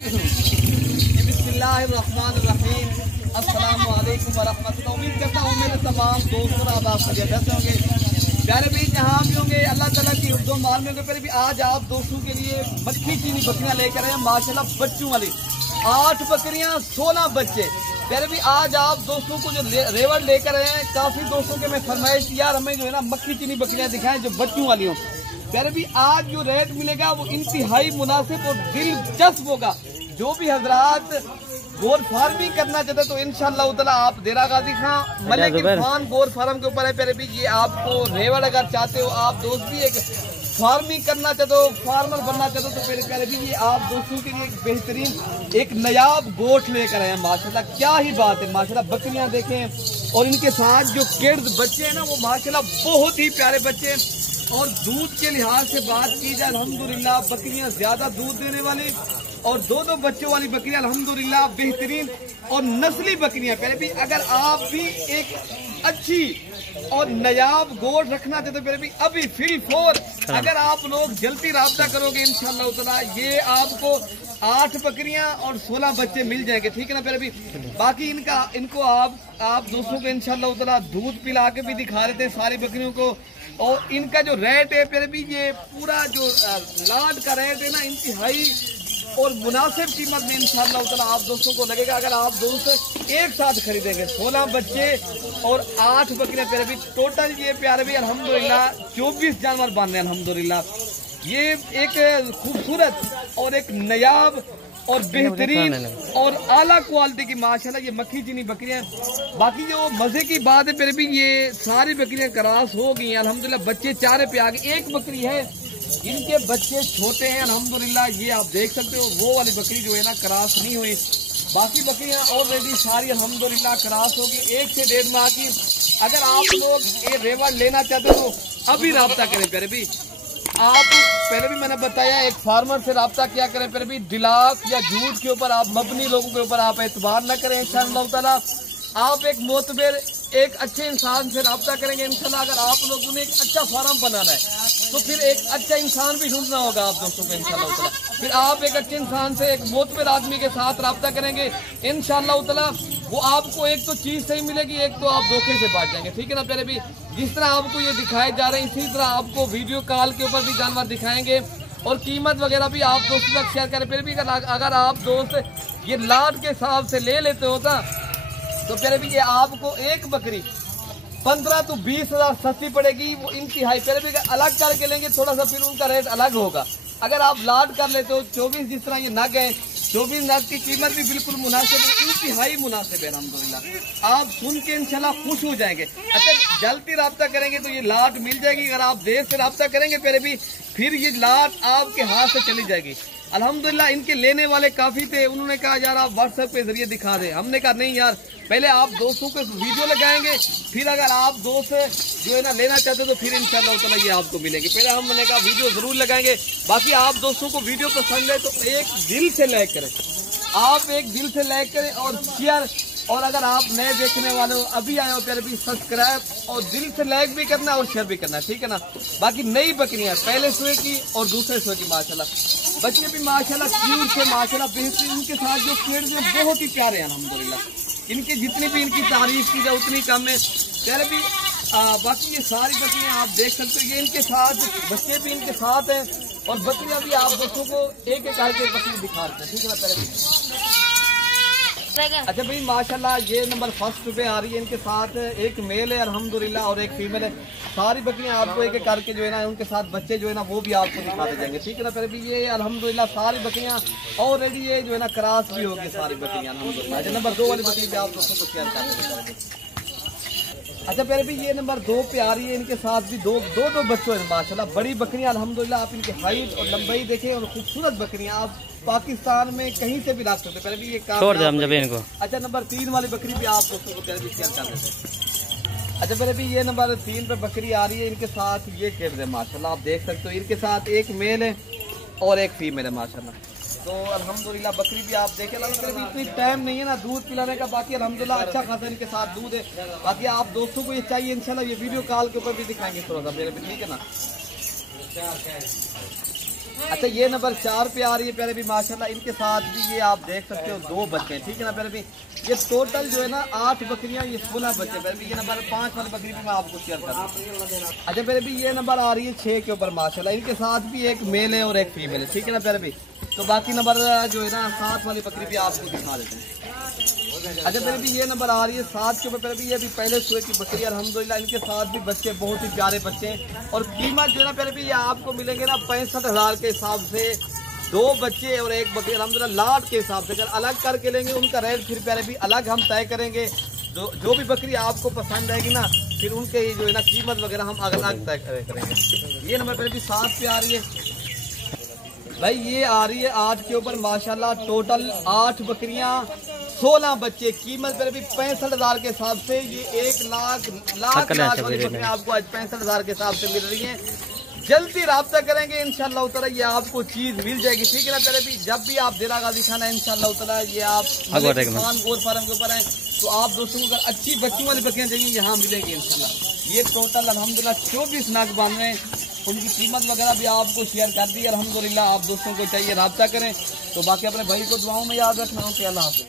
बिस्मिल्लाहिर्रहमानिर्रहीम। अस्सलामु अलैकुम वरहमतुल्लाह। उम्मीद करता हूँ मेरे तमाम दोस्त और आप खैरियत से होंगे। प्यारे भाई जहाँ भी होंगे अल्लाह ताला की उर्दू मार में होंगे। फिर भी आज आप दोस्तों के लिए मक्खी चीनी बकरियां लेकर आए माशाल्लाह, बच्चों वाली 8 बकरियां 16 बच्चे। प्यारे भी आज आप दोस्तों को जो रेवड़ लेकर आए हैं, काफी दोस्तों के मैं फरमाइश यार हमें जो है ना मक्खी चीनी बकरियां दिखाएं जो बच्चों वाली हों। प्यारे भी आज जो रेट मिलेगा वो इंतहाई मुनासिब और दिलचस्प होगा। जो भी हजरात गोर फार्मिंग करना चाहते तो इंशाअल्लाह ताला आप देरा गाजी खां मलिक खान गोर फार्म के ऊपर है। प्यारे भी ये आपको रेवड़ अगर चाहते हो, आप दोस्त भी एक फार्मिंग करना चाहते हो, फार्मर बनना चाहते हो तो मेरे प्यारे भी ये आप दोस्तों के लिए एक बेहतरीन एक नयाब गोट लेकर आए हैं। माशाल्लाह क्या ही बात है। माशाल्लाह बकरियां देखें और इनके साथ जो किड्स बच्चे हैं ना वो माशाल्लाह बहुत ही प्यारे बच्चे हैं। और दूध के लिहाज से बात की जाए अल्हम्दुलिल्लाह बकरियां ज्यादा दूध देने वाली और दो बच्चों वाली बकरियां अल्हम्दुलिल्लाह बेहतरीन और नस्ली बकरियां। पहले भी अगर आप भी एक अच्छी और नयाब गोट रखना चाहते पहले भी अभी फिल फोर अगर आप लोग जल्दी राब्ता करोगे इंशाअल्लाह ताला ये आपको 8 बकरियां और 16 बच्चे मिल जाएंगे। ठीक है ना प्यारे भी। बाकी इनको आप दोस्तों को इंशाअल्लाह ताला दूध पिला के भी दिखा रहे थे सारी बकरियों को। और इनका जो रेट है प्यारे भी ये पूरा जो लाड का रेट है ना इंतहाई और मुनासिब कीमत में इंशाअल्लाह ताला आप दोस्तों को लगेगा। अगर आप दोस्त एक साथ खरीदेंगे 16 बच्चे और 8 बकरियां प्यारे भी टोटल ये प्यारे भी अल्हम्दुलिल्लाह 24 जानवर बन रहे हैं अल्हम्दुलिल्लाह। ये एक खूबसूरत और एक नयाब और बेहतरीन और आला क्वालिटी की माशाल्लाह ये मक्खी चीनी बकरियां। बाकी जो मजे की बात है फिर भी ये सारी बकरियां क्रॉस हो गई हैं अल्हम्दुलिल्लाह। बच्चे चारे पे आ गए। एक बकरी है इनके बच्चे छोटे हैं अल्हम्दुलिल्लाह, ये आप देख सकते हो। वो वाली बकरी जो है ना क्रॉस नहीं हुई। बाकी बकरियां ऑलरेडी सारी अल्हम्दुलिल्लाह क्रॉस होगी 1 से 1.5 माह की। अगर आप लोग ये रेवड़ लेना चाहते हो अभी राब्ता करें प्यारे भी। आप पहले भी मैंने बताया एक फार्मर से राब्ता क्या करें फिर भी दिलाक या झूठ के ऊपर आप मबनी लोगों के ऊपर आप एतबार न करें। इंशाअल्लाह ताला आप एक मोतबर एक अच्छे इंसान से राब्ता करेंगे इंशाअल्लाह। अगर आप लोगों ने एक अच्छा फार्म बनाना है तो फिर एक अच्छा इंसान भी ढूंढना होगा आप दोस्तों को इंशाअल्लाह ताला। फिर आप एक अच्छे इंसान से एक मोतबर आदमी के साथ राब्ता करेंगे इंशाअल्लाह ताला वो आपको एक तो चीज सही मिलेगी, एक तो आप धोखे से बच जाएंगे। ठीक है ना प्यारे भी। जिस तरह आपको ये दिखाए जा रहे हैं इसी तरह आपको वीडियो कॉल के ऊपर भी जानवर दिखाएंगे और कीमत वगैरह भी आप दोस्तों तक शेयर करें। फिर भी अगर आप दोस्त ये लाट के हिसाब से ले लेते होता तो प्यारे भी ये आपको एक बकरी 15 तो 20 हजार सस्ती पड़ेगी। वो इंतहाई प्यारे भी अलग करके लेंगे थोड़ा सा फिर उनका रेट अलग होगा। अगर आप लाट कर लेते हो 24 जिस तरह ये नग है 24 नग की कीमत भी बिल्कुल मुनासिब है, इंतहाई मुनासिब है अल्हम्दुलिल्लाह। आप सुन के इंशाल्लाह खुश हो जाएंगे। अगर जल्दी राब्ता करेंगे तो ये लाट मिल जाएगी। अगर आप देर से राब्ता करेंगे पहले भी फिर ये लाट आपके हाथ से चली जाएगी अल्हम्दुलिल्लाह। इनके लेने वाले काफी थे, उन्होंने कहा यार आप व्हाट्सएप के जरिए दिखा दे। हमने कहा नहीं यार पहले आप दोस्तों को वीडियो लगाएंगे फिर अगर आप दोस्त जो है ना लेना चाहते हो तो फिर इंशाअल्लाह ताला ये आपको मिलेगी। पहले हमने कहा वीडियो जरूर लगाएंगे। बाकी आप दोस्तों को वीडियो पसंद है तो एक दिल से लाइक करें, आप एक दिल से लाइक करें और शेयर। और अगर आप नए देखने वाले हो अभी आए हो प्यारे भी सब्सक्राइब और दिल से लाइक भी करना और शेयर भी करना। ठीक है ना। बाकी नई बकरियां पहले सुए की और दूसरे सुए की माशाल्लाह बच्चे भी माशाल्लाह क्यूट से माशाल्लाह बेहतरीन। इनके साथ जो पेड़ जो बहुत ही प्यारे हैं अल्हम्दुलिल्लाह। इनके जितनी भी इनकी तारीफ की जाए उतनी कम है प्यारे भी। बाकी ये सारी बकरियां आप देख सकते हो ये इनके साथ बच्चे भी इनके साथ हैं और बकरियां भी आप दोस्तों को एक एक करके बकरी दिखा रहे हैं। ठीक है ना प्यारे भी। अच्छा भाई माशाल्लाह ये नंबर 1 पे आ रही है। इनके साथ एक मेल है अल्हम्दुलिल्लाह और एक फीमेल है। सारी बकरियां आपको एक एक करके जो है ना उनके साथ बच्चे जो है ना वो भी आपको दिखाते जाएंगे। ठीक है ना फिर भी ये अल्हम्दुलिल्लाह सारी बकरियां ऑलरेडी ये जो है ना क्रॉस भी होगी सारी बकरियां अल्हम्दुलिल्लाह। अच्छा नंबर 2 वाली बकरी भी आप दोस्तों को शेयर कर दें। अच्छा प्यारे भी ये नंबर 2 पे आ रही है। इनके साथ भी दो बच्चों हैं माशाल्लाह बड़ी बकरियां अल्हम्दुलिल्लाह। आप इनकी हाइट और लंबाई देखें और खूबसूरत बकरियां आप पाकिस्तान में कहीं से भी ला सकते पहले भी ये छोड़ दे हम जब इनको। अच्छा नंबर 3 वाली बकरी भी आप दोस्तों को प्यारे भी शेयर कर देते हैं। अच्छा पहले भी ये नंबर 3 पे बकरी आ रही है। इनके साथ ये किड है माशाल्लाह आप देख सकते हो। इनके साथ एक मेल है और एक फीमेल है माशाल्लाह। तो अल्हम्दुलिल्लाह बकरी भी आप देखें इतनी टाइम नहीं है ना दूध पिलाने का। बाकी अल्हम्दुलिल्लाह अच्छा खासा इनके साथ दूध है। बाकी आप दोस्तों को ये चाहिए इंशाल्लाह ये वीडियो कॉल के ऊपर भी दिखाएंगे थोड़ा सा मेरे भी। ठीक है ना। अच्छा ये नंबर 4 पे आ रही है प्यारे भी माशाल्लाह। इनके साथ भी ये आप देख सकते हो 2 बच्चे हैं, ठीक है ना प्यारे भी। ये टोटल जो है ना 8 बकरियां, ये 16 बच्चे प्यारे भी। ये नंबर 5 वाली बकरी भी मैं आपको शेयर कर दूँ। अच्छा प्यारे भी ये नंबर आ रही है 6 के ऊपर माशाल्लाह। इनके साथ भी एक मेल है और एक फीमेल है, ठीक है ना प्यारे भी। तो बाकी नंबर जो है ना 7 वाली बकरी भी आपको दिखा देते हैं। अच्छा फिर भी ये नंबर आ रही है 7 के ऊपर भी। ये भी पहले सुबह की बकरी अल्हम्दुलिल्लाह। इनके साथ भी बच्चे बहुत ही प्यारे बच्चे हैं और कीमत जो है ना प्यारे भी ये आपको मिलेंगे ना 65,000 के हिसाब से। 2 बच्चे और 1 बकरी अल्हम्दुलिल्लाह लाट के हिसाब से। अगर अलग करके लेंगे उनका रेट फिर प्यारे भी अलग हम तय करेंगे। जो भी बकरी आपको पसंद आएगी ना फिर उनके जो है ना कीमत वगैरह हम अलग तय करेंगे। ये नंबर प्यारे भी 7 पे आ रही है भाई। ये आ रही है 8 के ऊपर माशाल्लाह। टोटल 8 बकरियां 16 बच्चे, कीमत पर भी 65,000 के हिसाब से। ये 1 लाख वाली बकरियां आपको आज 65,000 के हिसाब से मिल रही हैं। जल्दी राब्ता करेंगे इंशाल्लाह ताला, ये आपको चीज मिल जाएगी, ठीक है ना तेरे भी। जब भी आप देरा गाजी खाना इंशाल्लाह ताला, ये आप गोल फार्म के ऊपर है तो आप दोस्तों को अगर अच्छी बच्चों वाली बकरियां चाहिए यहाँ मिलेंगी इंशाल्लाह। ये टोटल अल्हम्दुलिल्लाह 24 नाग बन रहे हैं। उनकी कीमत वगैरह भी आपको शेयर कर दी अल्हम्दुलिल्लाह। आप दोस्तों को चाहिए राब्ता करें। तो बाकी अपने भाई को दुआओं में याद रखना हो कि अल्लाह हाफ़िज़।